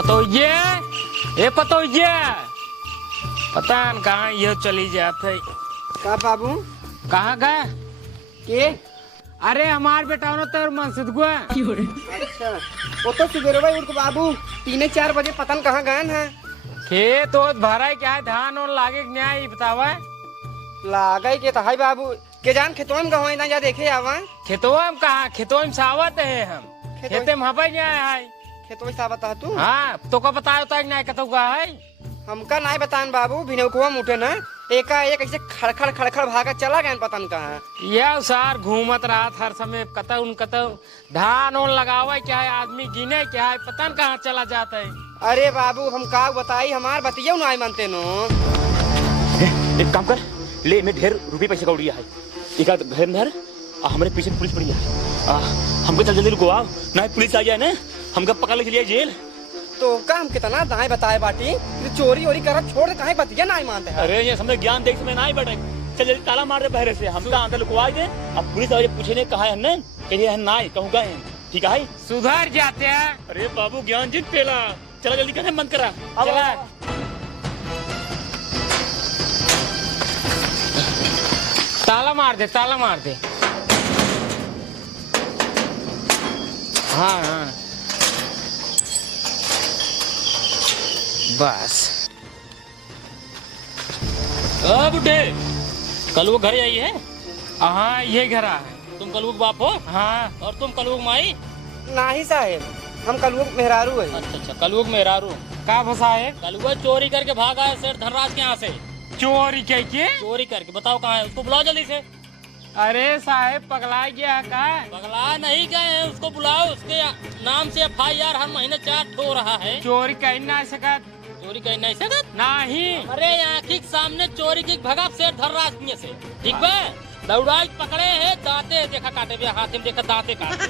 पतोइये पता न कहाँ ये चली जाते। का बाबू कहाँ गए? के? अरे हमार बेटा ने तो मनसिद गो। अच्छा वो तो सुबेरे भाई उठ बाबू 3-4 बजे पतन कहाँ गए हैं? खेत ओत भरा क्या है, धान और लागे न्याय बतावा। लागे के तो हाय बाबू के जान खेतों में गए ना जा देखे आवा। खेतों में कहाँ? खेतों में सावत है हम। खेते में हवा है। खेतों में सावत है तू? हाँ तो का बताया होता है न्याय कतो का है। हमका नहीं बतान बाबू भिनौकुआ मुठे ना एकाएक ऐसे खड़खड़ भागा चला गया पतन कहाँ। यह सार घूमत रहा हर समय कतौ न कतौ धान ओन लगावा क्या है, आदमी गिने क्या है, पता न कहाँ चला जाता है। अरे बाबू हम का बताई हमार बतिया नहीं मानते नो। एक काम कर ले, मैं ढेर रुपये पैसे का उड़िया है एक आध घर में हमारे पीछे पुलिस पड़ी है। हमको चल जल्दी रुको आओ ना, पुलिस आ जाए ना हमको पकड़ ले चलिए जेल। तो का हम कितना दाएं बताए बाटी चोरी वोरी कर छोड़ दे काहे बतिया नहीं मानते हैं। अरे ये समझ ज्ञान देख समय नहीं बैठे, चल जल्दी ताला मार दे पहले से, हम तो अंदर लुकवा दे। अब पुलिस वाले पूछने कहा है ना कहिए है ना कहूँ गए ठीक है सुधर जाते हैं। अरे बाबू ज्ञान जीत पेला, चला जल्दी कहने बंद करा। चला ताला मार दे, ताला मार दे। हाँ हाँ बस। बुड्ढे कल वो घर आई है? हाँ ये घर है। तुम कलुग बाप हो? हाँ। और तुम कलुग माई? नहीं साहेब हम कलुग मेहरारू है। अच्छा अच्छा कलुग मेहरारू। का फंसा है? कलुआ चोरी करके भागा है सेठ धनराज के यहाँ से। चोरी क्या के? चोरी करके बताओ कहाँ है, उसको बुलाओ जल्दी से। अरे साहेब पगला गया है का? पगला नहीं गए हैं, उसको बुलाओ, उसके नाम से FIR हर महीने 4 ठो रहा है। चोरी कह ना सकत। चोरी कहीं नहीं सकत नहीं। अरे आँखी के सामने चोरी की भगा सेठ धनराज से ठीक है। दौड़ाई पकड़े है, दांते देखा काटे भी, हाथ में देखा दांते काटे।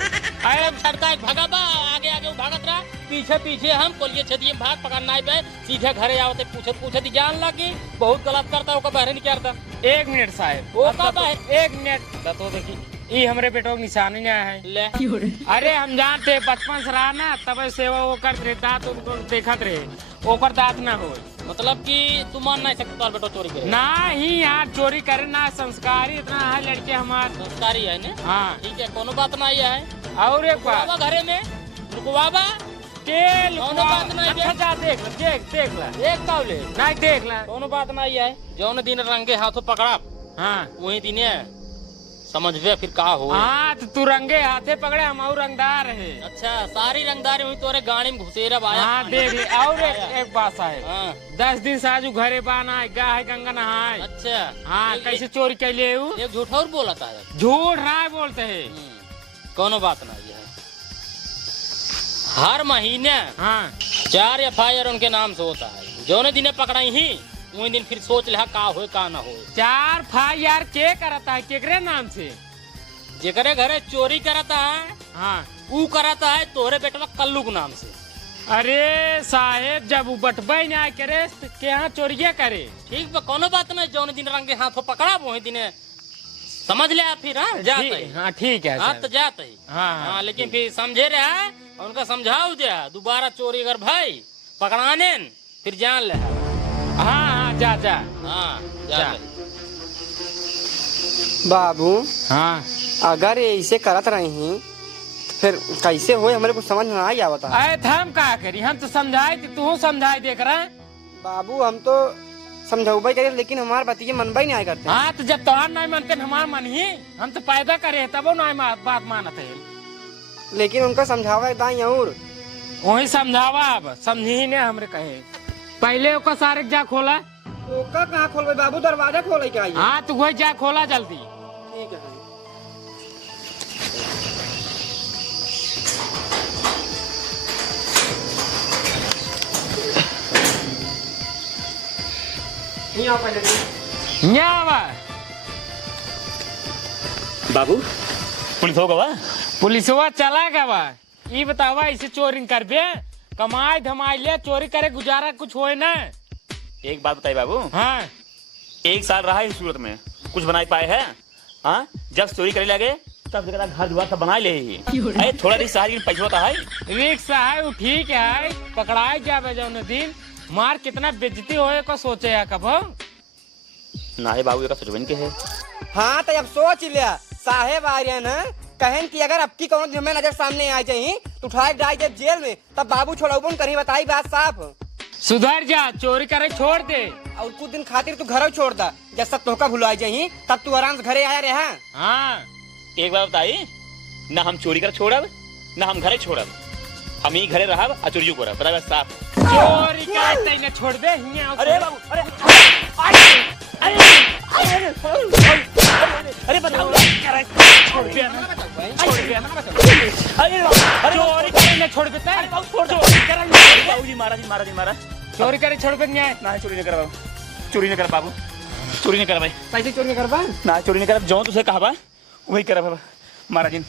अरे छड़ता एक भगा बा, आगे आगे वो भागत रहा, पीछे पीछे हम कोलिए छदिए भाग पकड़ना ही पे सीधे घरे आवते पूछत जान लगी बहुत गलत करता ओका बहरे नहीं करता। 1 मिनट साहेब वो का बहरे 1 मिनट तो देखी ये हमरे बेटो की निशानी नहीं है। ले अरे हम जानते बचपन से रहा ना तब सेवा वो करते रहे, दांत उनको देखत रहे ओकर दांत ना हो। मतलब कि तुम मान नहीं सकते बेटो चोरी करे? ना ही यार चोरी करे ना, संस्कारी इतना है लड़के हमार। संस्कारी है ना? हाँ ठीक है कोनो बात नहीं है। और एक बात घरे में रुकवाबा तेल कोनो बात नहीं है। अच्छा देख ला एक कावले नहीं देख ला कोनो बात नहीं है। जौन दिन रंगे हाथों पकड़ा हाँ वही दिन समझबे फिर कहा हो। हाँ तो तू रंगे हाथे पकड़े, हम और रंगदार है। अच्छा सारी रंगदारी हुई तोरे गाड़ी में घुसेरा आया। हाँ देख ले। और एक बात है हाँ। 10 दिन से आज घरे बाना है गा है गंगा नहाए। अच्छा हाँ कैसे चोरी कर लिए? एक झूठ और बोला था। झूठ रहा बोलते है। कोनो बात नहीं है। हर महीने हाँ 4 FIR उनके नाम से होता है। जौने दिन पकड़ाई ही वही दिन फिर सोच ले का हो का ना हो। 4 FIR के करता है केकरे नाम से? जेकरे घरे चोरी करता है हाँ ऊ करता है तोहरे बेटवा कल्लू के नाम से। अरे साहेब जब वो बटबे ना करे के यहाँ चोरिया करे। ठीक बा कोनो बात नहीं, जौन दिन रंगे हाथों पकड़ा वही दिन समझ ले फिर। हाँ जाते हाँ ठीक है हाँ तो जाते ही हाँ लेकिन फिर समझे रहे उनका समझाओ दे दोबारा चोरी अगर भाई पकड़ाने फिर जान ले। हाँ जा जा हाँ जा बाबू हाँ अगर ऐसे करत रही फिर कैसे हो हमारे कुछ समझ में नहीं आवता। अरे हम का करी, हम तो समझाए थे तू समझाए देख रहा। बाबू हम तो समझाऊबा करे लेकिन हमारे बतिये मनबा ही नहीं करते। हाँ तो जब तोहार नहीं मानते हमार मन ही, हम तो पैदा करे तब वो नहीं बात मानते है। लेकिन उनका समझावा दाई और वही समझावा अब समझी ही नहीं हमरे कहे। पहले ओका सारे जा खोला। ओका कहाँ खोल बाबू दरवाजा खोले क्या? हाँ तो वही जा खोला जल्दी। ठीक है बाबू पुलिस होगा वा? पुलिसवा चला गवा। ये बतावा इसे चोरी करबे, कमाई धमाई ले चोरी करे गुजारा कुछ होए ना। एक बात बताइए बाबू। हाँ 1 साल रहा है इस सूरत में कुछ बनाई पाए है? हाँ जब चोरी करे लगे तब जरा घर दुआर सब बना ले अरे थोड़ा री सारी पैसा तो है रिक्शा है वो ठीक है, पकड़ाए जावे जौन दिन मार कितना बेइज्जती होए को सोचे है कब ना है बाबू का सोचबन के है। हाँ तो अब सोच लिया साहेब आ रहे ना, कहन कि अगर अब की कौन हमें नजर सामने आ जाही तो उठाए डाल जब जेल में, तब बाबू छोड़ाऊबन कहीं बताई बात साफ। सुधर जा, चोरी करे छोड़ दे। और कुछ दिन खातिर तू घर छोड़ दा, जब सब तोहका भुला जाही तब तू आराम से घरे आया रहा। हाँ एक बार बताई ना हम चोरी कर छोड़ब ना हम घरे छोड़ब, हम ही घरे रहब आ चोरियो करब, बता बस साफ। चोरी करे न छोड़ दे हियां। अरे बाबू अरे अरे बताओ छोड़ दे ना, छोड़ दे ना। अरे चोरी करे न छोड़ देते। बाबूजी महाराज चोरी करे छोड़ दे न्याय। ना चोरी नहीं कर बाबू, चोरी नहीं कर बाबू, चोरी नहीं कर भाई, पैसे चोरी करबा ना चोरी नहीं कर, जो तुझे कहा बा वही कर बाबा महाराज जी।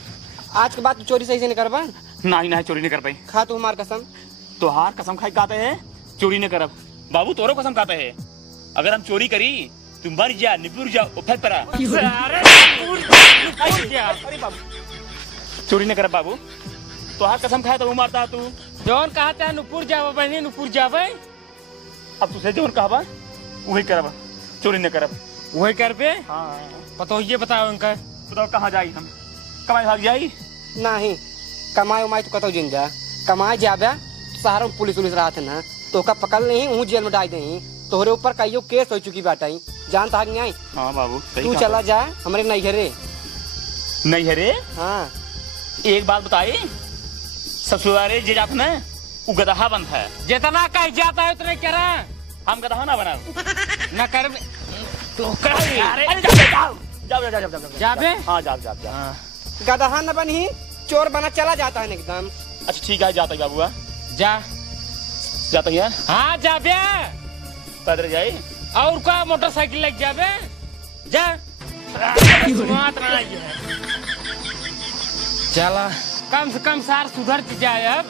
आज के बाद तू चोरी सही से नहीं करबा। ना चोरी नहीं कर पाई। खा तू हमार कसम। तो हार कसम खाई कहते है चोरी नहीं करब बाबू, तोरो कसम कहते है अगर हम चोरी करी तुम मर जा निपुर जा उफर परा। अरे बाबू चोरी नहीं करब बाबू, तो हार कसम खाए तो वो मारता तू। जौन कहता है नुपुर जावे बहनी नुपुर जावे। अब तुझे जो कहबा वही करब, चोरी नहीं करब। वही कर पे हाँ पता ये बताओ उनका। बताओ कहाँ जाई हम, कमाई भाग जाई नहीं कमाए उमाए तो कतो जिन जा, कमाए जाबे शहर में पुलिस उलिस रहत ना तो का पकड़ नहीं हूँ जेल में डाल दही, तोहरे ऊपर कईयो केस हो चुकी बाटाई जान ताक नहीं आई। हाँ बाबू तू चला जा हमारे नैहरे। नहीं है रे। हाँ एक बात बताई ससुरारे जे जात ना वो गदहा बंद है, जितना कह जाता है उतने करा। हम गदहा ना बना न कर तो कर। जाबे हाँ जा गदहा न बनी चोर बना चला जाता है एकदम। अच्छा ठीक है जाता है बाबू, जा जाता है हाँ जाबे। पैदल जाए और का मोटरसाइकिल लग जाबे जा। चला कम से कम सार सुधर जाए अब।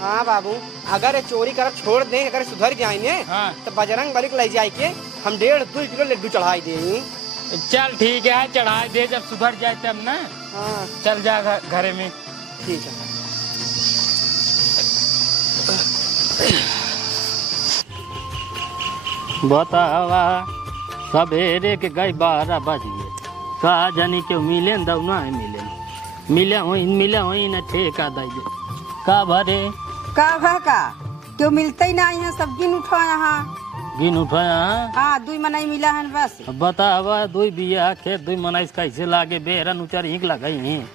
हाँ बाबू अगर ये चोरी कर छोड़ दे, अगर सुधर जाएंगे हाँ। तो बजरंग बली को ले जाए के हम 1.5-2 किलो लड्डू चढ़ाई देंगे। चल ठीक है चढ़ा दे, जब सुधर जाए तब ना। हाँ चल जा घरे में। ठीक है। बतावा सवेरे के गई 12 बजिए का जानी के मिले न दौना है मिले हुई न ठेका दे का भरे का क्यों मिलते ही नहीं है, सब गिन उठो यहाँ। गिन उठाया। हाँ 2 मनाई मिला है बस। बतावा 2 बिया खेत 2 मनाइस कैसे लागे बेरन उचर हिंक लगाई है।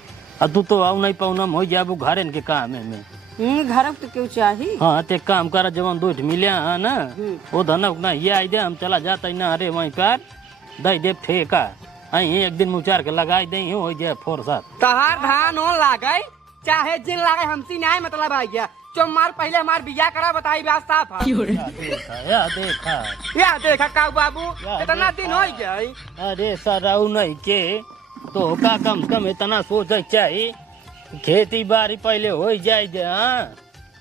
अब तू तो आऊ नहीं पाऊनम हो जाबू घरे के काम में। घर तो क्यों चाहिए। हाँ ते काम कर जवन 2 मिले है ना वो धनक ना ये आई दे हम चला जाता ना अरे वहीं पर दे दे ठेका अही एक दिन मुचार के लगाई दे हो जाए फोरसा। तहार धान हो लागे चाहे जिन लागे हमसी न्याय मतलब आ गया। जो मार पहले हमार बिया करा बताई बात साफ है। या देखा का बाबू इतना दिन हो गया। अरे सराऊ नहीं के तो का कम से कम इतना सोच चाहिए खेती बाड़ी पहले हो जाए दे। हाँ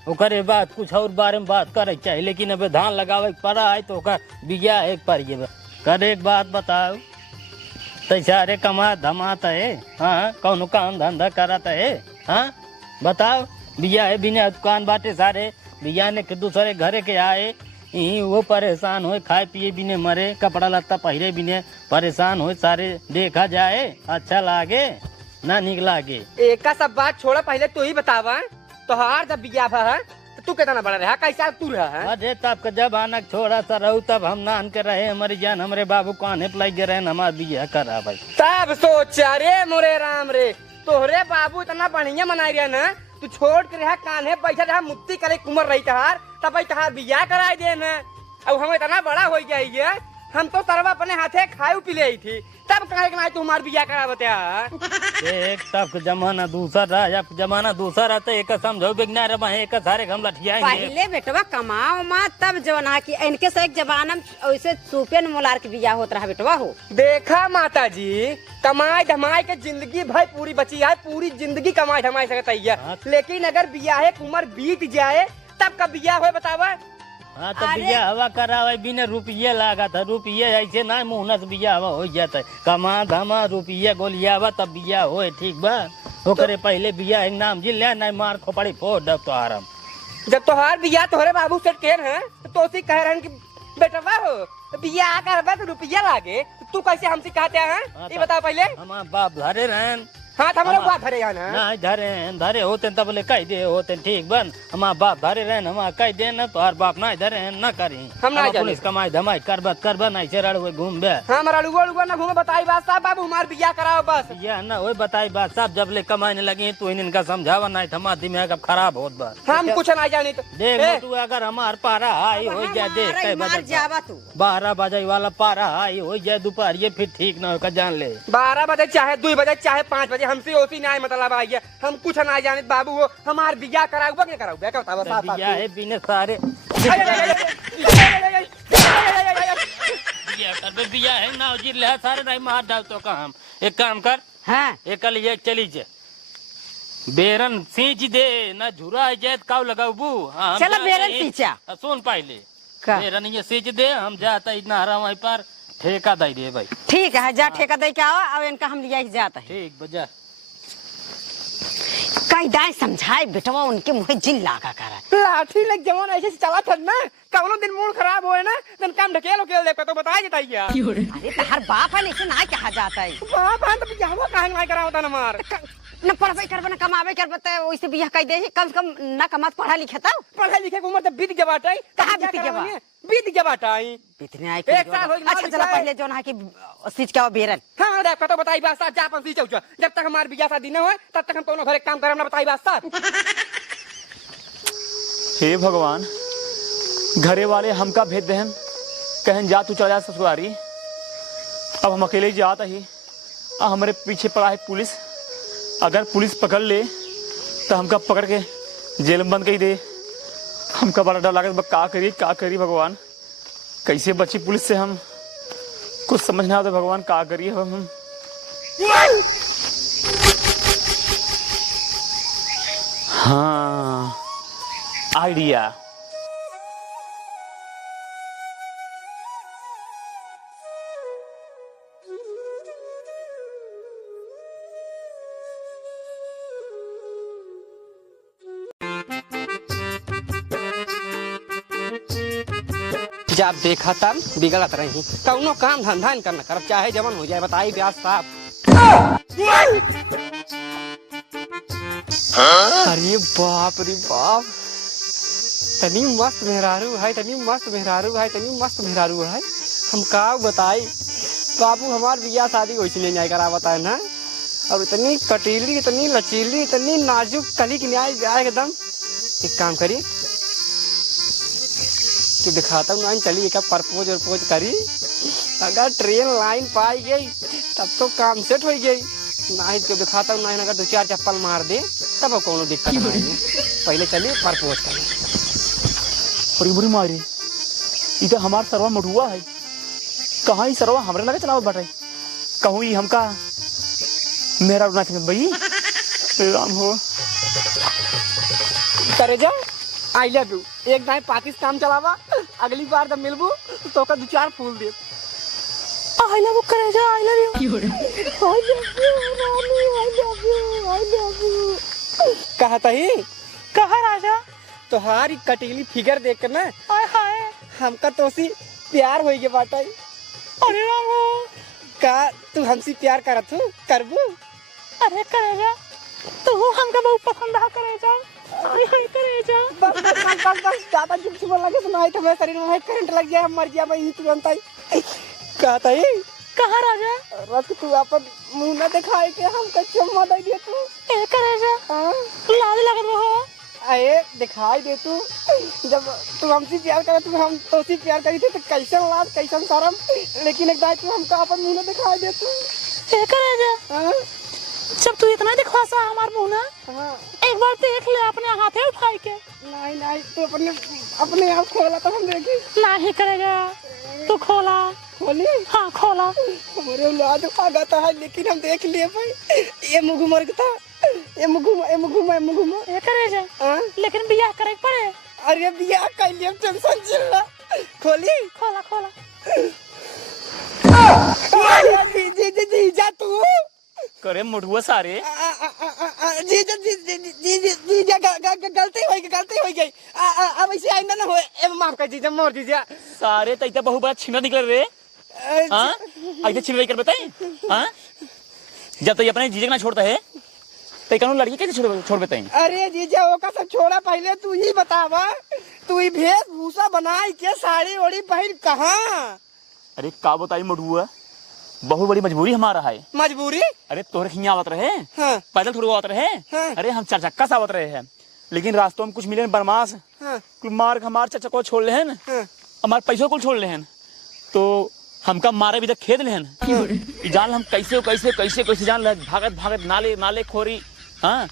ओकरे बाद कुछ और बारे में बात करे चाहिए, लेकिन अब धान लगावे पड़ा है तो बिया एक पर कर। एक बात बताओ तैसारे कमा धमाता है। हाँ कौन काम धंधा कराता है। हाँ बताओ बिया है बिना दुकान बाटे सारे बिया ने के दूसरे घरे के आए यही वो परेशान हो खाए पिए बिने मरे कपड़ा लत्ता पहरे बिने परेशान हो सारे देखा जाए अच्छा लागे ना निक लागे। एक का सब बात छोड़ा पहले तू ही बतावा तोहार जब बिया भा तो तू कितना बड़ा रहा कैसा तू रहा। अरे तब का जब आनक छोड़ा सा रहू तब हम नान के रहे हमारी जान हमारे बाबू कान्हे पे लग रहे हमारा बिया करा भाई। तब सोचा रे मोरे राम रे तोहरे बाबू इतना बढ़िया मनाई रहा ना, तू छोड़ के रहा कान्हे बैठा रहा मुक्ति करे कुमर रही तहार तब तहार बिया कराई दे ना। अब हम इतना बड़ा हो गया हम तो तरवा अपने हाथे खाए पी ले थी तब कहे ना तू हमार बिया करा बता। एक तब जमाना दूसरा रहा अब जमाना दूसरा रहता एक समझो बिगना रहा एक सारे हम लठियाएंगे। पहले बेटवा कमाओ माँ तब जवाना की इनके से एक जमाना ऐसे सूपे मोलार के बिया होता रहा बेटवा हो। देखा माता जी कमाई धमाई के जिंदगी भाई पूरी बची है, पूरी जिंदगी कमाई धमाई सकता है। लेकिन अगर बिया है उम्र बीत जाए तब का बिया हो बतावा। हाँ तो बिया हवा करावे बिना रुपये लागत है, रुपये ऐसे ना मुहनत बिया हवा हो जाता है, कमा धमा रुपये गोलियावा तब बिया होए, ठीक बा। ओकरे पहले बिया एक नाम जी ले ना मार खोपड़ी फोड़ दब तो आराम। जब तोहार बिया तोहरे बाबू से केर है तो उसी कह रहे हैं कि बेटवा हो बिया आकर बस रुपया लागे, तू कैसे हमसे कहते हैं ये बताओ पहले। हमार बाप धरे रहन। हाँ तो हम लोग बात धरे ना नहीं धरे होते तब बोले कह दे होते ठीक बन, हमार बाप धरे रहन, हमार कह दे ना तो हर बाप नहीं धरे हैं ना करी। हम ना जाने पुलिस कमाई धमाई करबा नहीं से रड़ घूम बे। हाँ हमारा लुगो ना घूमे बताई बात साहब बाबू हमार बिया कराओ बस। या ना वही बताई बात साहब जब ले कमाने लगी तो इनका समझावा नहीं, हमारा दिमाग अब खराब होत बा। हम कुछ ना जाने तो देख तू अगर हमार पारा हाई हो जाए, देख मार जावा तू 12 बजे वाला पारा हाई हो जाए दोपहर ये फिर ठीक ना होगा, जान ले। 12 बजे चाहे 2 बजे चाहे 5 बजे हमसे ओसी ना मतलब आई है, हम कुछ ना जाने बाबू हो हमार बिया कराऊबा कि कराऊबा क्या बताओ साहब। बिया है बिना सारे बिया है ना जी ले सारे नहीं मार डाल तो काम। एक काम कर हाँ एक कल ये चली जे बेरन सींच दे ना झुरा जाए काव लगाबू। चलो बेरन सींचा सुन पहले का? बेरन ये सींच दे हम जाता इतना हरा वहीं पर ठेका दे दे भाई। ठीक है जा ठेका दे के आओ, अब इनका हम लिया जाता है। ठीक बजा कई दाई समझाए बेटवा उनके मुँह जिन लागा करा। लाठी लग जवान ऐसे से चला था ना कौनो दिन मूड खराब होए ना तन काम ढकेलो केल देखो तो बताई देता है। अरे तो हर बाप है ऐसे ना कहा जाता है। बाप है तो बिया हुआ काहे ना करा होता ना मार न पढ़ाई करबे न कमावे करबे तो वैसे बियाह कह दे, कम से कम न कमात पढ़ा लिखा था। पढ़े लिखे की उम्र तो बीत गया बाटाई। कहाँ बीत गया बा? बीत गया बाटाई इतने आए एक साल हो गया। अच्छा चला पहले जो ना कि सीच क्या बेरन। हाँ देखो तो बताई बात साहब जा अपन सी चौचा जब तक हमार बिया शादी न होए तब तक हम कोनो घरे काम करब ना बताई बात साहब। हे भगवान, घरे वाले हमका भेज देहन कहन जा तू चला जा ससुरारी, अब हम अकेले जाता ही हमारे पीछे पड़ा है पुलिस, अगर पुलिस पकड़ ले तो हमका पकड़ के जेल में बंद कर दे। हमका बड़ा डर लगा का करी भगवान, कैसे बची पुलिस से, हम कुछ समझ नहीं आता भगवान का करिए हम। हाँ आइडिया, जब देखा तब बिगड़त रही कौनो काम धंधा न करना करब चाहे जवन हो जाए बताई ब्यास साहब। अरे बाप रे बाप, तनी मस्त मेहरारू है, तनी मस्त मेहरारू है, तनी मस्त मेहरारू है। हम का बताई बाबू हमार बिया शादी वैसे नहीं करा बताए ना, और इतनी कटीली इतनी लचीली इतनी नाजुक कली की न्याय जाए एकदम। एक काम करी तो दिखाता हूँ ना चली एक परपोज वरपोज करी, अगर ट्रेन लाइन पाई गई तब तो काम सेट हो गई, नहीं तो दिखाता हूँ नहीं अगर 2-4 चप्पल मार दे तब अब कोनो दिक्कत नहीं है। पहले चलिए परपोज करें। बड़ी बुरी मारी ये तो हमार सरवा मडुआ है, कहाँ ही सरवा हमरे लगे चलाओ बटाई, कहूँ ही हमका मेरा उड़ना चाहिए भाई राम हो करे जा। आई लव यू, एक दाएं पाकिस्तान चलावा, अगली बार जब मिलबू तो का 2-4 फूल दे। आई लव यू करे जा, I love you, I love you, I love you. कहता ही कहा राजा तोहारी कटीली फिगर देख कर ना हाय हाय हमका तोसी प्यार हो गया बाटाई। अरे वाह का तू हमसे प्यार करत हो करबू? अरे करेगा तू हमका बहुत पसंद है करेजा, करेजा बस बस बस बस ज्यादा चुप लगे तो नहीं तो मेरे शरीर में करंट लग जाए, हम मर जाए भाई तुरंत ही। कहता ही कहा राजा रख तू अपन मुंह न दिखाए के हमका चुम्मा दे दे तू। ए करेजा हां लाज लगत हो, अरे दिखाई दे तू जब तू हमसे प्यार करे तू हम तो से प्यार करी थी तो कैसन लाज कैसन शर्म, लेकिन एक दाई तू हमका अपन मुंह न दिखाई दे तू। ए करेजा हां जब तू इतना दिखवासा हमार मुंह ना हाँ। एक बार देख ले अपने हाथे उठाई के। नहीं नहीं तू अपने आप खोला तो हम देखी। नहीं करेगा तू खोला खोली हाँ खोला। हमारे लाज भागता है लेकिन हम देख लिए भाई ये मुँह मर गया, ये मुँह ये करेगा लेकिन बियाह करे पड़े अरे बिया कैलियम टेंशन चिल्ला खोली खोला खोला जीजा तू करे मुठुआ सारे जीजा गलती हो गई अब ऐसे आइंदा ना हो माफ कर जीजा मोर जीजा सारे तैते बहुत बड़ा छिना निकल रे हाँ ऐसे छिना कर बताए हाँ जब तक अपने जीजे ना छोड़ता है तय कानून लड़की कैसे छोड़ बताए। अरे जीजा ओका सब छोड़ा पहले तू ही बतावा तू ही वेशभूषा बनाई के साड़ी ओड़ी पहन कहाँ। अरे का बताई मुठुआ बहुत बड़ी मजबूरी हमारा है। मजबूरी अरे तोहरे खिया आवत रहे हाँ। पैदल थोड़ी आवत रहे हाँ। अरे हम 4 चक्का से आवत रहे हैं लेकिन रास्तों में कुछ मिले बरमास हाँ। मार हमार चाचा को छोड़ ले हैं हाँ। हमारे पैसों को छोड़ ले हैं तो हमका मारे भी तक खेद ले हैं जान हम कैसे जान ले भागत नाले खोरी हाँ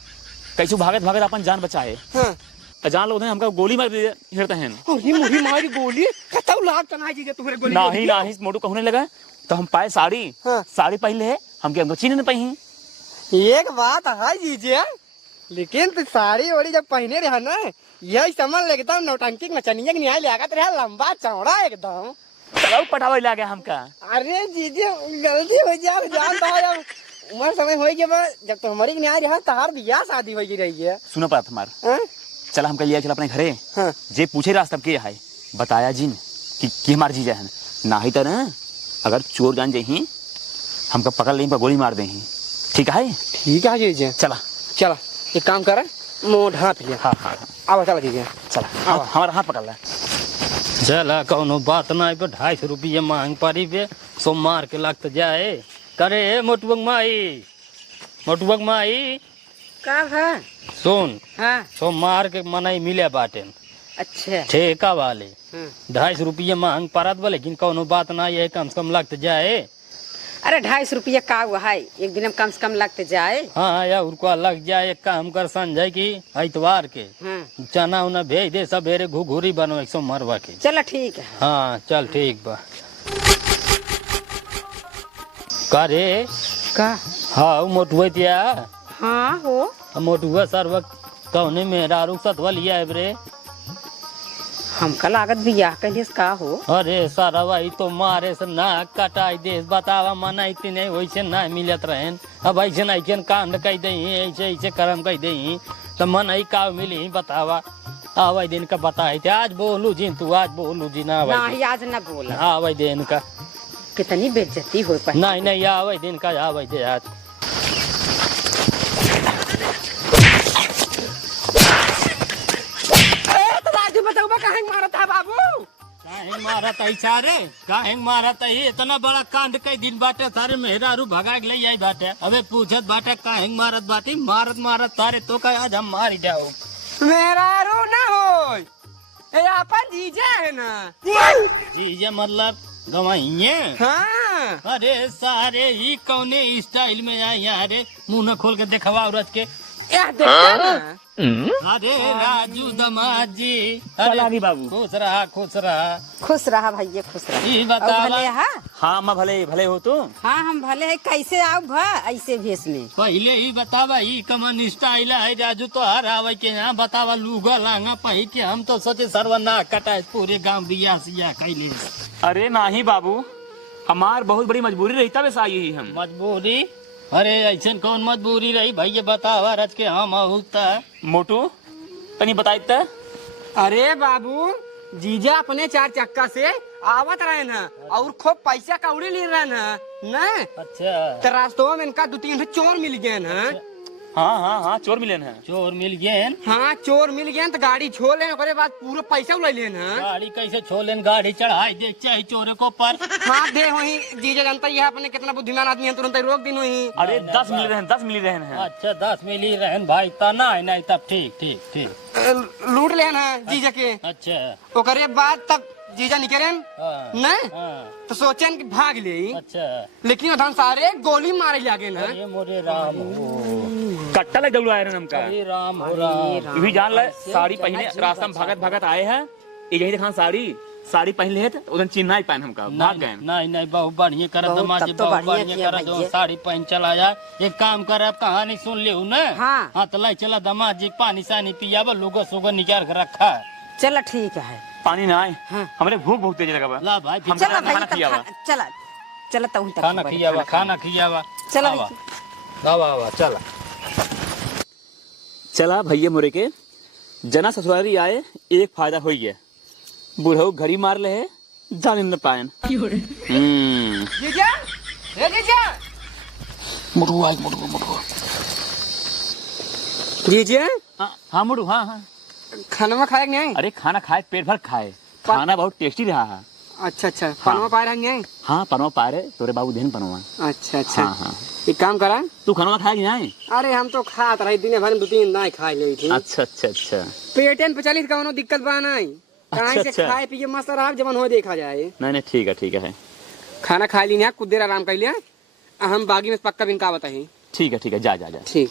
कैसे भागत अपन जान बचाए हाँ। जान लोग हमका गोली मार दिए हिरते हैं अरे मुरी मारी गोली कतौ लाग तना जीजा तुम्हारे गोली नहीं मोटू कहने लगा तो हम पाए साड़ी हाँ। साड़ी पहले है हमको चीन नहीं पही। एक बात है जीजा लेकिन तू साड़ी ओड़ी जब पहने रहा ना यही समझ ले एकदम नौटंकी नचनिया के न्याय लागत रहा लंबा चौड़ा एकदम चलो पटावा लगे हमका। अरे जीजा गलती हो जाए जान तो जब उम्र समय हो गया जब तो हमारी न्याय रहा तहार बियाह शादी हो रही है सुनो पात हमार हाँ? चल हमका लिया चल अपने घरे हाँ। जे पूछे रास्ता के है बताया जिन कि हमार जीजा है ना ही तो ना अगर चोर जान जाही हमका पकड़ लें गोली मार देही ठीक है जीजा चला चला एक काम कर मुंह ढांप लिया हाँ आओ चला जीजा चला हमारा हाथ पकड़ ले चला कौनो बात ना 250 रुपये मांग पारी पे सो मार के लगत जाए करे मोटुबंग माई का है सुन हाँ सो मार के मनाई मिले बाटे अच्छा ठेका वाले हाँ। 250 रुपये मांग पारत बा लेकिन कौनो बात ना ये कम से कम लगत जाए। अरे 250 रुपया का हुआ है एक दिन में कम से कम लगते जाए। हाँ या उनको लग जाए एक काम कर संजय की इतवार के हाँ। चना उना भेज दे सवेरे घुघुरी बनो 100 मरवा के। चलो ठीक है। हाँ चल ठीक बा करे का हाँ मोटुआ हाँ हो मोटुआ सर वक्त कौने मेरा रुखसत वालिया है रे हमका लागत बियाह कैलिए का हो। अरे सारा भाई तो मारे से ना कटाई दे बतावा मना इतनी नहीं वैसे ना मिलत रहन अब ऐसे नहीं कांड कह दे ऐसे कर्म कह दे तो मन ही का मिली बतावा आवाई दिन का बताए थे आज बोलू जी तू आज बोलू जी ना नहीं आज ना बोला आवाई दिन का कितनी बेइज्जती हो पाई। नहीं आवाई दिन का आवाई दे आज बताओ काहे मारा था बाबू काहे मारत ऐसा रे काहे मारत है इतना बड़ा कांड कई दिन बाटे सारे मेहरारू भगा के ले आई बाटे अबे पूछत बाटे काहे मारत बाटी मारत तारे तो का आज हम मार जाओ मेरा रो ना हो ये अपन जीजा है ना जीजे मतलब गवाइए हाँ। अरे सारे ही कौने स्टाइल में आए यहाँ रे मुंह न खोल के देखवा औरत के यह देखा ना अरे राजू दमाद जी पलानी बाबू खुश रहा खुश रहा भैया खुश रहा। ये और बतावा भले हाँ हाँ माँ भले हो तो हाँ हम भले है कैसे आओ भा ऐसे भेस में पहले ही बतावा ही कमन स्टाइल है राजू तो हर आवे के यहाँ बतावा लूगा लांगा पही के हम तो सोचे सर्वना कटा पूरे गांव बिया सिया कैले। अरे नहीं बाबू हमार बहुत बड़ी मजबूरी रहता वैसा आई ही हम मजबूरी अरे ऐसे कौन मजबूरी रही भैया बतावा रच के हम होता मोटू तनी बताई अरे बाबू जीजा अपने 4 चक्का से आवत रहे ना और खूब पैसा कौड़ी ले रहे ना अच्छा तो रास्तों में इनका 2-3 चोर मिल गए ना। हाँ चोर मिले हैं चोर मिल गए हाँ चोर मिल गए तो गाड़ी छोड़ लेने के बाद पूरा पैसा ले लेना। गाड़ी कैसे छोड़ेन गाड़ी चढ़ाई दे चाहे चोरे को पर हाँ दे वही जीजा जानता ही है अपने कितना बुद्धिमान आदमी है तुरंत रोक दिन वही। अरे 10 मिल रहे हैं अच्छा 10 मिल ही रहन भाई तना है नहीं तब ठीक लूट लेना जीजा के। अच्छा ओकरे बाद तब जीजा निकले हाँ, न हाँ, तो सोचन कि भाग ले अच्छा लेकिन उधर सारे गोली मारे लागे ना। अरे मोरे राम हो कट्टा लग डलू आए हमका अरे राम हो राम भी जान ले साड़ी पहने रास्ता में भागत आए हैं यही देखा साड़ी पहन ले उधर चिन्ह पाए हमका भाग गए। नहीं बहुत बढ़िया कर बहुत दमाजी तब तो बहुत बढ़िया बढ़िया किया कर जो भैया। साड़ी पहन चला जाए एक काम कर अब कहानी सुन ले ना हाँ। हाँ तो लाई चला दमाजी पानी सानी पिया लुगा सुगा निकाल के रखा चलो ठीक है। पानी ना आए। हाँ। हमरे भूख बहुत तेज लगा बा। ला भाई हम चलो भाई खाना तब खिया बा। चला चला तू तक खाना खियावा खाना खियावा चलो आवा भाई। आवा आवा चला चला भैया मोरे के जना ससुरारी आए एक फायदा हो गया, बूढ़ऊ घड़ी मार ले है जाने न पायन। जीजा रे जीजा जीजा हाँ मुड़ू हाँ हाँ। खाना खाए नहीं? अरे खाना खाए पेट भर खाए, खाना बहुत टेस्टी रहा है। अच्छा अच्छा खाना पाए रह नहीं? हाँ पनवा पा रहे तोरे बाबू देन पनवा। अच्छा अच्छा हाँ हाँ। एक काम करा, तू खाना खाएगी नहीं? अरे हम तो खात रही दिन भर में 2-3 ना खा ले थी। अच्छा अच्छा अच्छा। पेटन पे चली कौनो दिक्कत बा नहीं, कहीं से अच्छा। खाए पिए मस्त रहा जवन हो देखा जाए। नहीं नहीं ठीक है। खाना खा ली ना, कुछ देर आराम कर लिया, हम बागी में पक्का बिन का बताही। ठीक है जा जा जा। ठीक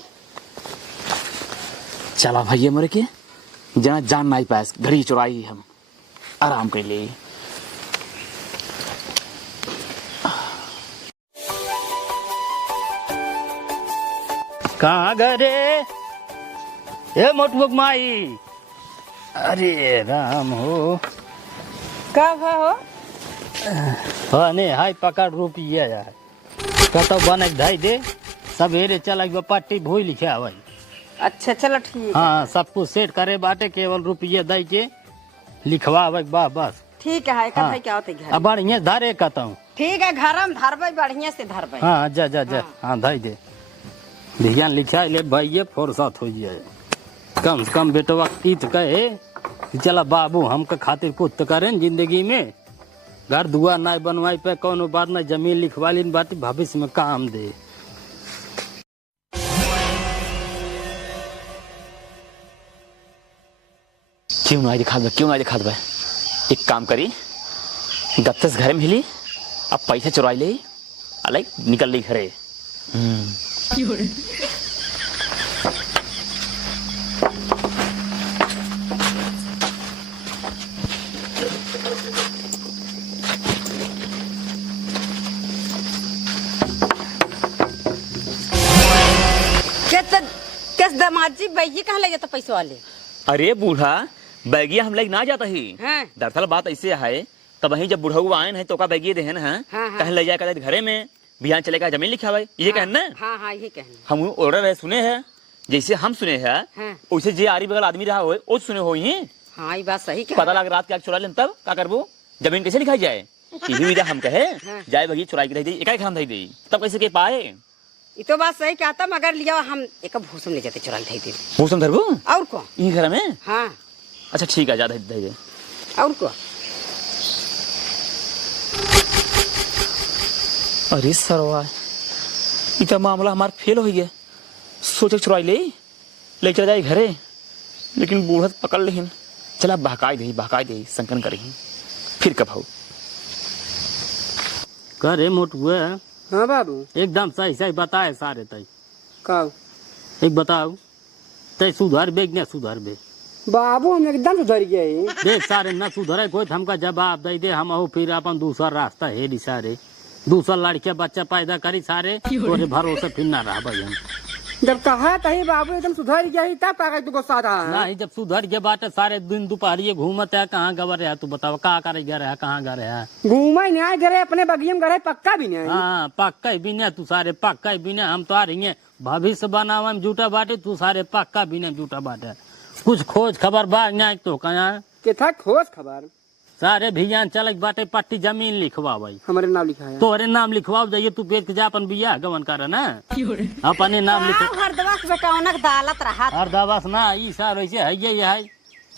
चला भैया मोरे के जना जान नहीं पाए घड़ी चुराई हम आराम कर ले। कहाँ गए रे ए मोटबुक माई? अरे राम हो कब हो? हने हाय पकड़ रुपया यार कतो बने धाई दे सवेरे चला गया पट्टी भूई लिखे आवई। अच्छा चलो ठीक। हाँ सब कुछ सेट करे बाटे केवल रुपये दे के लिखवा आवई बस। ठीक है हाँ। कथा क्या होते घर? अब बढ़िया धारे कहता ठीक है घर में धरबे बढ़िया से धरबे। हाँ जा हाँ धाई दे ध्यान लिखा ले भाई फुर्सत हो जाए कम से कम बेटवा की तो कहे कि चला बाबू हमका खातिर कुछ तो करें जिंदगी में, घर दुआ ना बनवाई पे कोनो बात ना, जमीन लिखवा ली बात भविष्य में काम दे। क्यों ना दिखा दे। एक काम करी दत्तस घर में हिली अब पैसे चुराई ले अलग निकल ली घरे। किस दामाद जी बैगी कहाँ ले जाता पैसे वाले? अरे बूढ़ा बैगिया हम लोग ना जाता ही। हाँ। दरअसल बात ऐसे है तब वही जब बुढ़ऊ आए हैं तो का बैगिए देहन है हाँ, हाँ। कहीं ले जाकर घरे में बिहान चलेगा जमीन लिखा भाई ये कहना हाँ हाँ ये कहना। हम ऑर्डर है सुने हैं जैसे हम सुने हैं हाँ। वैसे जे आरी बगल आदमी रहा हो वो सुने हो ही हाँ ये बात सही पता कहा। लग रात के आग चुरा लें तब का करबो जमीन कैसे लिखाई जाए यही वजह हम कहे हाँ। जाए बगी चुराई के दे दी एकाई खान दे दी तब कैसे के पाए ये तो बात सही कहता मगर लिया हम एक भूसम ले जाते चुराई थे दिन। भूसम धरबो और को? ई घर में हाँ अच्छा ठीक है जा दे दे। और को? अरे सरवा इतना मामला हमारा फेल हो गया, सोचे चुराई ले चला जाए घरे लेकिन बूढ़त पकड़ लेहिन। चला बहकाई दे संकन करी फिर कब हो। करे मोटुआ हाँ बाबू एकदम सही बताए सारे तय का एक बताओ तय सुधर बे न सुधर बे? बाबू हम एकदम सुधर गए। देख सारे न सुधरे कोई हमका जवाब दे दे हम फिर अपन दूसरा रास्ता है सारे दूसरा लड़किया बच्चा पैदा करी सारे तोरे भरोसे फिर ना रह हम। जब कहा तही बाबू एकदम सुधर गई तब का तुमको साधा है। नहीं जब सुधर के बाटे सारे दिन दोपहर घूमत है कहाँ गवर है तू बताओ का करे घर है कहाँ घर है? घूमा नहीं आए घरे अपने बगियम घरे पक्का भी नहीं। हाँ पक्का भी नहीं तू सारे पक्का भी नहीं हम तो आ रही है भविष्य बनावा में जूटा बाटे तू सारे पक्का भी नहीं जूटा बाटे कुछ खोज खबर बा नहीं तो कहाँ के था खोज खबर सारे भियान चलक बाटे पट्टी जमीन लिखवा भाई हमारे नाम लिखा है। तोरे नाम लिखवाओ जाइए तू पेट के जा अपन बिया गवन कर ना अपने नाम लिख हरदवास बेटावनक दालत रहा। और दवास ना ई सार वैसे है ये है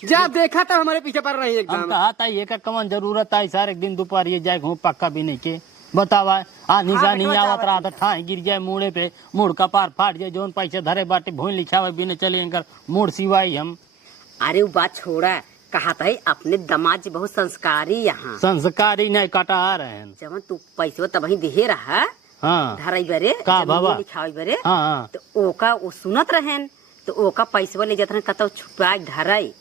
जब देखा तब हमारे पीछे पड़ रही है हम एकदम। कहा था ये का कवन जरूरत आई सारे एक दिन दोपहर ये जाए घूम पक्का भी नहीं के बतावा आ निशा नहीं आवत रहा था ठाई गिर जाए मुड़े पे मुड़ का पार फाट जाए जोन पैसे धरे बाटे भूल लिखा बिना चले इनकर मुड़ सिवाई हम। अरे वो बात छोड़ा कहा था अपने दामाद जी बहुत संस्कारी यहाँ संस्कारी नहीं कटा रहे हैं जब तू पैसे तब ही दे रहा हाँ धराई बरे का बाबा लिखाई बरे हाँ तो ओका वो सुनत रहन तो ओका पैसे ले जाते कतो छुपा धराई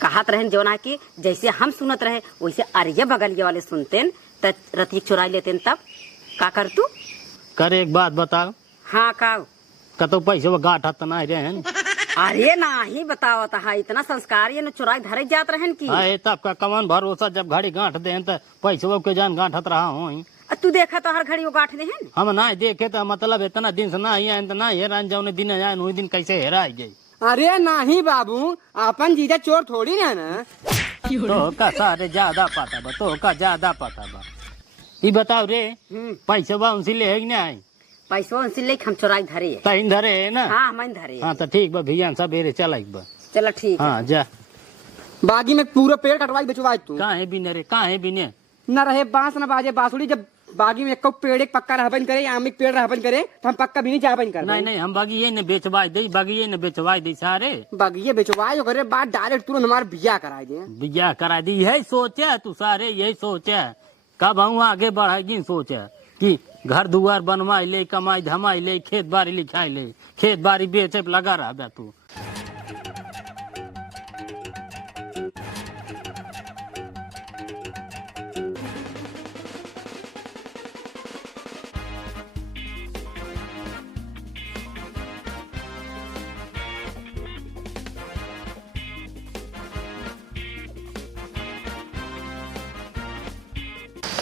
कहत रहन जोना की जैसे हम सुनत रहे वैसे अरिया बगलिया वाले सुनते रतिया चुरा लेते तब का कर तू करे एक बात बताओ हाँ का कतो पैसे गाठ नहीं रहे अरे नाही बतावत हा इतना संस्कार ये न चुराई धरे जात रहन की। अरे तब का कमान भरोसा जब घड़ी गांठ दे तो पैसे के जान गांठत रहा हूँ। तू देखा तो हर घड़ी वो गांठ दे हैं। हम ना देखे तो मतलब इतना दिन से ना आए तो ना हेरान जाऊने दिन आए वही दिन कैसे हेरा गई। अरे नहीं बाबू, अपन जीजा चोर थोड़ी ना। तो का सारे ज्यादा पता बा, तो का ज्यादा पता बा। ये बताओ रे पैसे बा उनसे ले है कि नहीं? पैसों उनसे लेके हम चुराई धरे है। तइन धरे है ना? हाँ हम धरे। हाँ तो ठीक बा भैया सबेरे चल बा। चलो ठीक है। हाँ जा। बागी में पूरा पेड़ कटवाई बेचवाई तू। कहाँ है बिने रे, कहाँ है बिने? न रहे बांस न बाजे बांसुरी। जब बागी में एक पेड़ एक पक्का रहबन करे, आम एक पेड़ रहबन करे तो हम पक्का भी नहीं चाहबन कर। नहीं नहीं हम बागी ये न बेचवाई दे, बागी ये न बेचवाई दे सारे। बागी बेचवाई करे बाद डायरेक्ट तुरंत हमारे बिया कराई दे। बिया करा दी, यही सोचे तू सारे, यही सोचे कब हम आगे बढ़ेगी। सोचे कि घर दुआर बनवाई ले, कमाई धमाई ले, खेत बाड़ी लिखाई ले, खेत बाड़ी बेचे पे लगा रहा तू।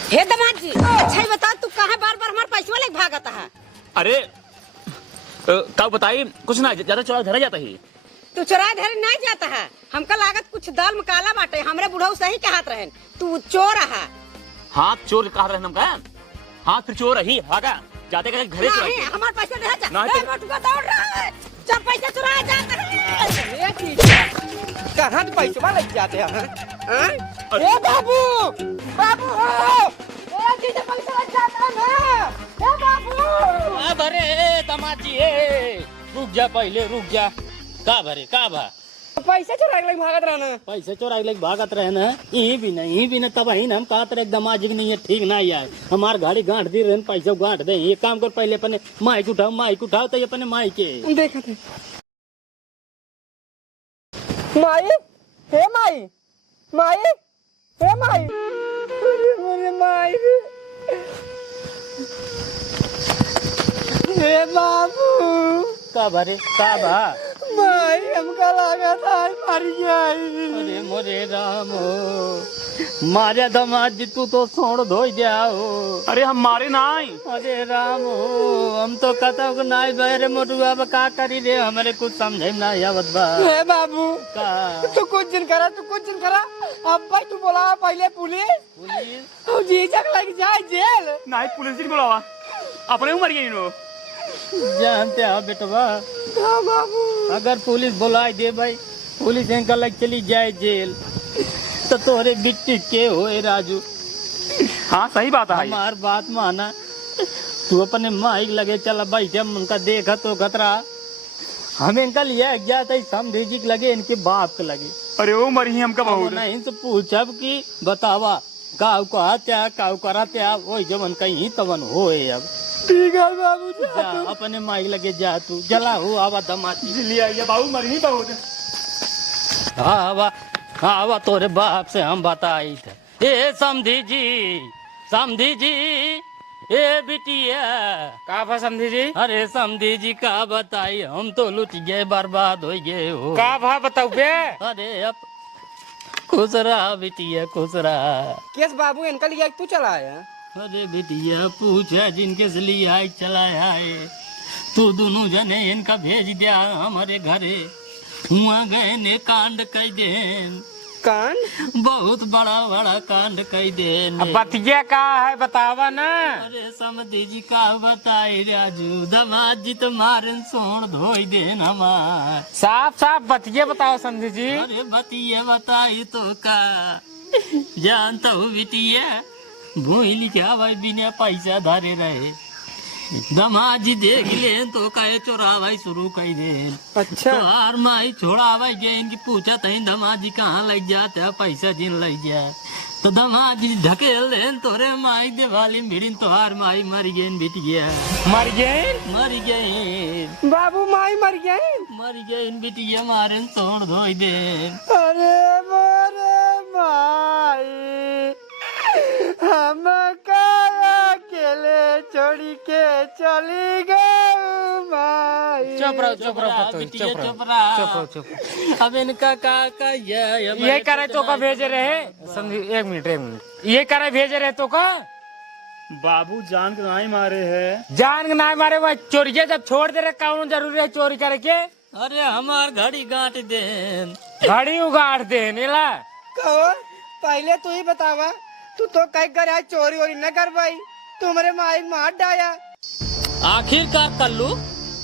हे दामाद जी, अच्छा ही बता तू कहाँ बार बार हमारे पैसे लेके भागता है? अरे कब बताई कुछ ना, ज्यादा चौड़ा धरा जाता ही। तू चुराई धरे नहीं जाता है। हमका लागत कुछ दाल में काला बाटे। हमरे बुढ़ऊ सही कहत रहन तू चोर है। हाथ चोर कहा रहे हम का? हाथ फिर चोर ही भागा जाते घरे चुरा नहीं के। हमारे पैसे दे जा। नहीं तो- ए, मोटुआ दौड़ रहा है। जब पैसे चुराए जाते हैं। कहाँ पैसा लग जाते हैं? ए बाबू, बाबू हो। ए जीजा पैसा लग जाता है ना। ए बाबू। का भरे तमाची रुक जा, पहले रुक जा। का भरे का भा पैसा चुरा के भागत रहना। पैसे चोरा के भागत रहे ना, यही भी न तब ही हम कहते रहे दमाज की नहीं है, ठीक ना यार हमार गाड़ी गांठ दी रहे पैसा गांठ दे। ये काम कर पहले अपने माइक उठाओ तो ये अपने माइक के देखा थे माई। हे माई, माई, हे माई। अरे माई, हे बाबू। का भरे का भा माई हमका लगा था मर जाई। अरे मोरे रामो मारे दमाद जी तू तो सोड़ धो जाओ। अरे हम मारे ना आई। अरे रामो हम तो कहता हूँ नाई बहरे मोटुआ का करी रे, हमारे कुछ समझे ना आवत बा। हे बाबू का तू कुछ दिन करा, तू कुछ दिन करा। अब भाई तू बोला पहले पुलिस और जीजा लग जाए जेल। नहीं पुलिस जी बुलावा, अपने मर गई नो। जानते हो बेटवा, हाँ बाबू। अगर पुलिस बुलाई दे भाई, पुलिस इनका लग चली जाए जेल तो तोरे बिट्टी के होए राजू। हाँ सही बात है। हमार बात माना, तू अपने माइक लगे चला भाई, जब उनका देखा तो खतरा हम इनका लिया जाता समझे जी लगे, इनके बाप के लगे। अरे वो मरी हमका अब बहुत। नहीं तो पूछब कि बतावा काऊ कहा त्या काऊ करा त्या, वही जवन कहीं तवन होए। अब ठीक है बाबू जा अपने माइक लगे जा, तू जला हो आवा दमाची लिया बाबू मरी बहुत। आवा तोरे बाप से हम बताई थे। ए समधी जी, ए बिटिया। का भा समझी जी? अरे समधी जी का बताई, हम तो लुट गए, बर्बाद हो गए हो। का भा बताऊ बे? अरे अब खुश रहा बिटिया, खुश रहा। केस बाबू इनका लिया तू चला आया। अरे बिटिया पूछा जिनके से लिए आई चलाया है, तू दोनों जने इनका भेज दिया हमारे घरे। वहाँ गए ने कांड कई देन, कान बहुत बड़ा कांड कई देन। अब बतिया का है बतावा ना। अरे समधी जी का बताई राजू, दमाद जी तुम्हारे सोन धोई देन हमार। साफ साफ बतिया बताओ समझी जी। अरे बतिया बताई तो का जानता हूँ बिटिया, भूल क्या भाई बिना पैसा धारे रहे, दमाद जी देख ले तो कहे चोरावाई शुरू कर दे। अच्छा तो हार माई छोड़ावाई गए, इनकी पूछा था दमाद जी कहाँ लग जाते पैसा जिन लग जाए। तो दमाद जी ढकेल दे तोरे माई दिवाली भिड़िन, तो हार माई मर गए बिट गया, मर गए। मर गए बाबू माई मर गए। मर गए बिटिया मारे तोड़ धोई दे। अरे मोरे माई हम का अकेले छोड़ी के चली गई माई। चुप रहो चुप रहो पतो बिटिया, चुप रहो चुप रहा। चुप रहो चुप। अब इनका का ये करे तो का भेजे रहे समझी। एक मिनट ये करे भेजे रहे तो का बाबू जान के नहीं मारे है। जान के ना मारे वह चोरिये जब छोड़ दे रहे कौन जरूरी है चोरी करे के। अरे हमार घड़ी गांठ देन। घड़ी उगाड़ दे नीला। कहो पहले तू ही बतावा, तू तो कहीं कर आज चोरी वोरी न कर भाई, तुम्हारे माई मार डाया। आखिरकार कल्लू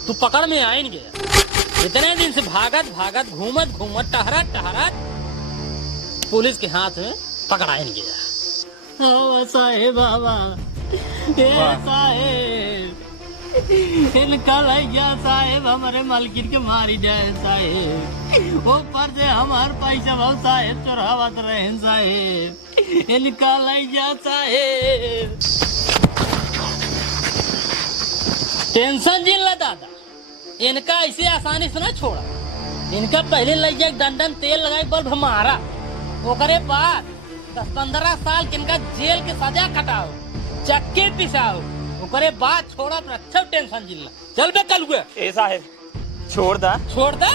तू पकड़ में आइन गया। इतने दिन से भागत भागत घूमत घूमत टहरत टहरत पुलिस के हाथ में पकड़ आइन गया। साहेब बाबा साहेब इनका लैया साहेब हमारे मालकिन के मारी जाए साहेब। ऊपर से हमार पैसा बहुत साहेब चोरावत रहे साहेब। इनका लैया साहेब टेंशन जिन ला दादा, इनका ऐसे आसानी से ना छोड़ा। इनका पहले लैया डंडन तेल लगाई बल्ब मारा, ओकरे बाद 10-15 साल के इनका जेल के सजा कटाओ, चक्के पिसाओ, ओकरे बाद छोड़ा। अच्छा टेंशन जिल्ला चल बे कल हुए ए साहेब छोड़ दा। छोड़ दे।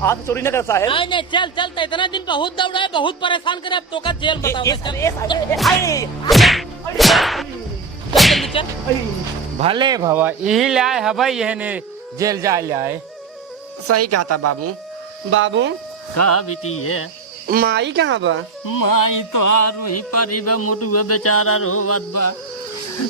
आज चोरी न कर साहेब। नहीं नहीं चल चल। तो इतना दिन बहुत दौड़ा है, बहुत परेशान करे। अब तो का जेल बताओ। जल्दी चल। भले भवा यही ले आए हवाई यह ने जेल जा ले आए। सही कहा था बाबू। बाबू कहा बेटी है माई कहाँ बा? माई तो वही परी बा, मुटुआ बेचारा रोवत बा।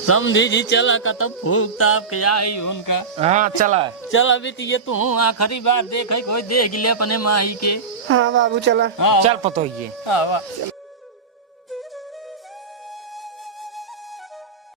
समझी जी चला का तब फूक ताप के आई उनका। हाँ चला चल अभी तो ये तू आखिरी बार देख कोई देख ले अपने माई के। हाँ बाबू चला। हाँ, चल पतो ये हाँ, वाह।